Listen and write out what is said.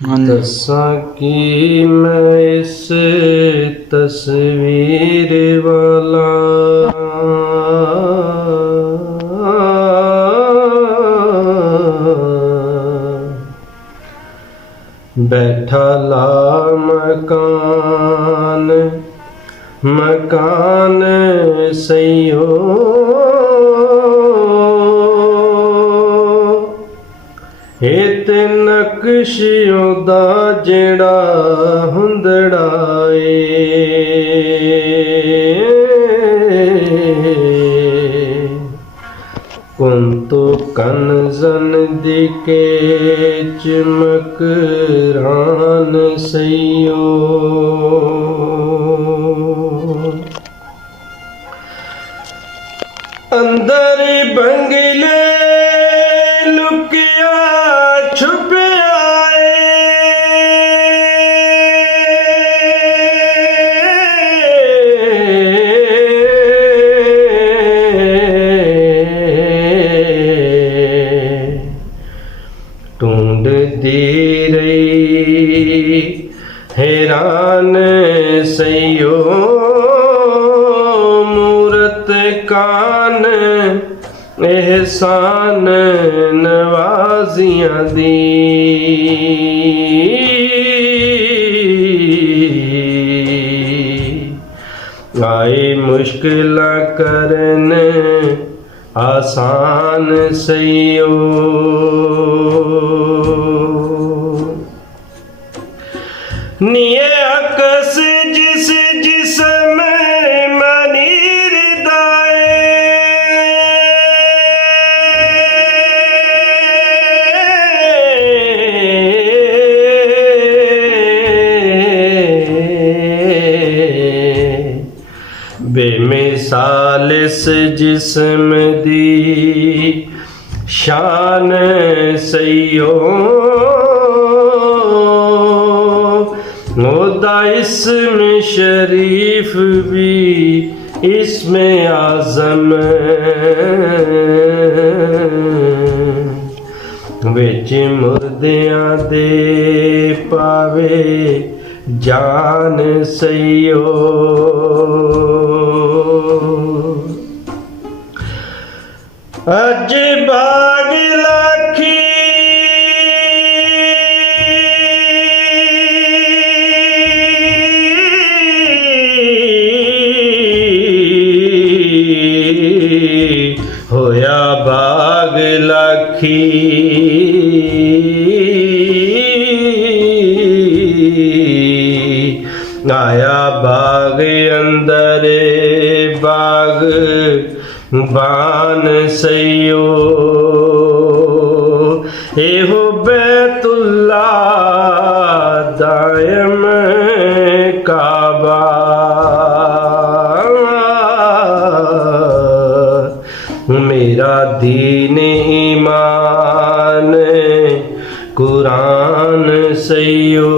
दसा कि मैं इस तस्वीर वाला बैठा ला मकान मकान सैयो इत नक्शियों दा जेड़ा हुंदड़ा कुंतु कनज़न दिके चमकरान सैयो अंदर बंगले लुकिया छुपे ढूंढ दी रही हैरान सैयो मूरत कान एहसान नवाजियां दी आए मुश्किलां करन आसान सैयो निये अकस जिस जिसम मनीर दाए बेमिसाल इस जिस्म दी शान सैयो ओदा इस्म शरीफ भी इस्म आज़म विच मुर्दियां दे पावे जान सैयो अज बाग लाखी होया बाग लाखी आया बाग अंदर बाग बान सैयो एहो बैतुल्ला दायम काबा मेरा दीन ईमान कुरान सैयो।